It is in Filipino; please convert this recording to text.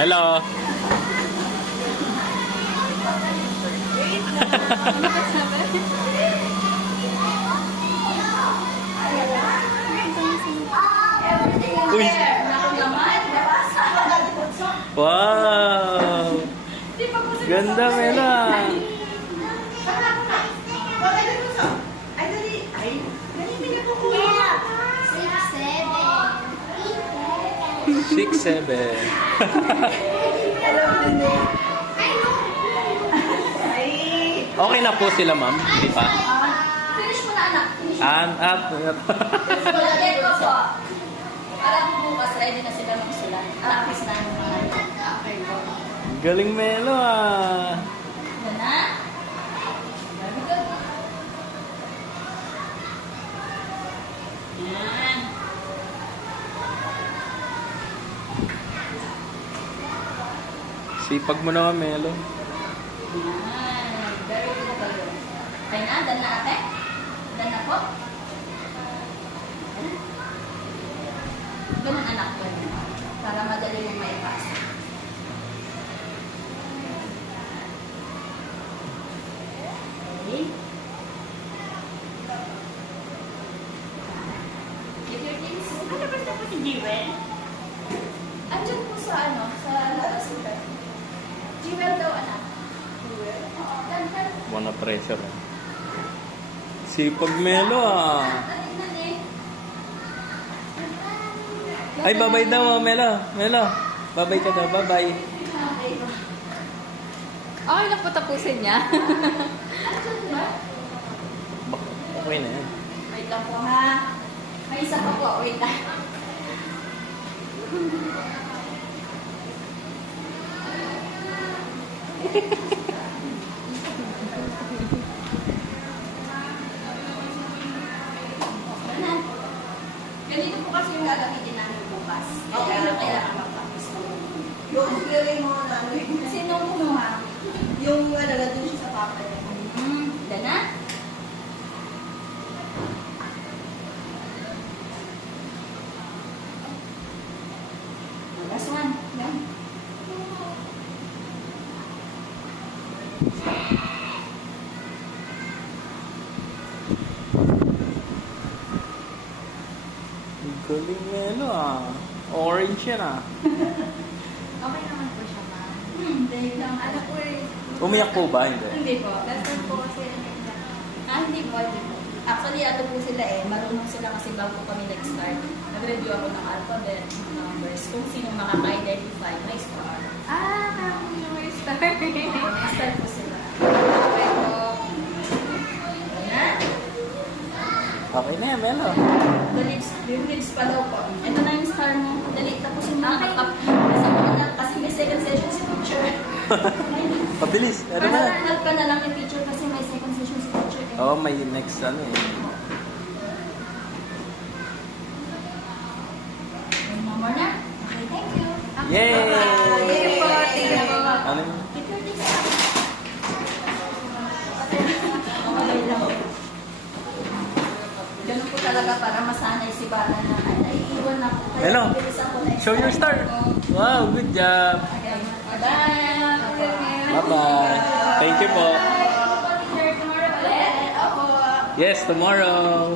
Hello. Uy. Wow. Ganda, Mela. Six, seven. Okay na po sila, ma'am? Hindi pa? Finish mo na, anak. Up. Alam mo bukas, ready na sila magsulat. Practice na yung mga okay ko. Galing, Melo, ah. Yan na. Very good. Yan. Sipag mo naman, Melo. Yan. Very good kayo. Kaya na, dan na ate? Dan na po? Ganun anak ko. Para madali yung maipasa. Okay. Keep your things. Ano ba ito po si Jewel? Andiyan po sa ano, sa labas nito. Jewel daw anak. Jewel? Oo, dan. Mga pressure, ah. Sipag, Melo, ah. Ay, babay daw, Melo. Melo, babay ka daw, babay. Okay na po tapusin niya. Okay na yan. Wait lang po ha. May isa pa po. Wait lang. Ganito po kasi yung gagamitin namin bukas. Okay na po. Kailangan mag-practice mo. Yung feeling mo na ano, Kasi nung kumuha, yung nandun siya sa papa niya. dan na. Last one. Yan. Galing, Melo, ah. Orange yan, ah. Okay naman po siya, ma'am. Dahil lang. Ano po eh. Umiyak po ba? Hindi. Hindi po. Lesson po kasi Hindi po. Actually, ato po sila eh. Marunong sila kasi bago kami nag-start. Nag-review ako ng alphabet, numbers, kung sino makaka-identify, may star. kaya po yung may star. Start po sila. Okay po. Ayan. Okay na yan, Melo. Yung lips pa daw po. Ito na yung star mo. Dali, tapos yung Okay. nakakap. Kasi may second session si teacher. Pabilis. Ano na? Help ka na lang yung teacher kasi may second session si teacher. Eh. Oo, may next ano eh. One more na. Okay, thank you. Yay! Thank you po. Thank you po. Ano yun? Keep your things up. Okay lang. Ganun po talaga para masanay si Bata na ay iiwan ako. Kaya Hello. bilisan ko na Show your star. Wow, good job. Okay. Bye. Bye-bye. Thank you po. Tomorrow ulit. Opo. Yes, tomorrow.